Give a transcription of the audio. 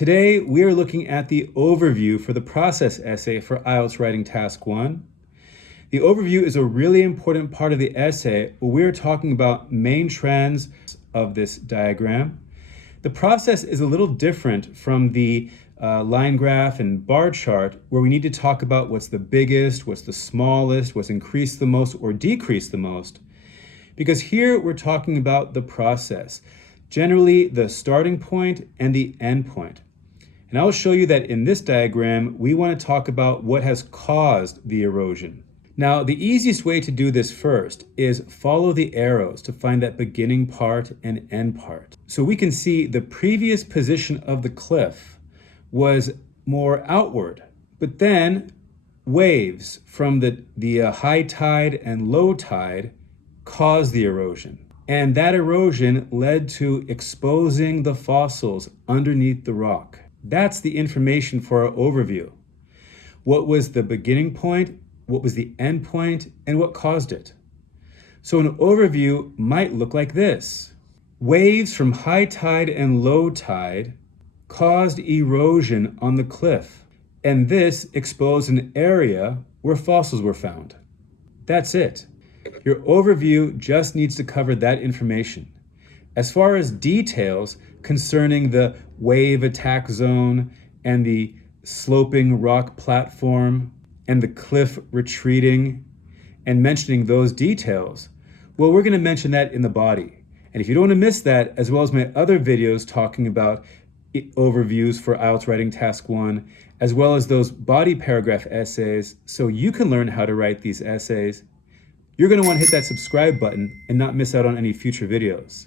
Today, we are looking at the overview for the process essay for IELTS Writing Task 1. The overview is a really important part of the essay where we're talking about main trends of this diagram. The process is a little different from the line graph and bar chart where we need to talk about what's the biggest, what's the smallest, what's increased the most or decreased the most. Because here we're talking about the process, generally the starting point and the end point. And I'll show you that in this diagram, we want to talk about what has caused the erosion. Now, the easiest way to do this first is follow the arrows to find that beginning part and end part. So we can see the previous position of the cliff was more outward, but then waves from the high tide and low tide caused the erosion. And that erosion led to exposing the fossils underneath the rock. That's the information for our overview. What was the beginning point, what was the end point, and what caused it? So an overview might look like this. Waves from high tide and low tide caused erosion on the cliff, and this exposed an area where fossils were found. That's it. Your overview just needs to cover that information. As far as details concerning the wave attack zone and the sloping rock platform and the cliff retreating and mentioning those details, well, we're going to mention that in the body. And if you don't want to miss that, as well as my other videos talking about overviews for IELTS Writing Task 1, as well as those body paragraph essays, so you can learn how to write these essays, you're going to want to hit that subscribe button and not miss out on any future videos.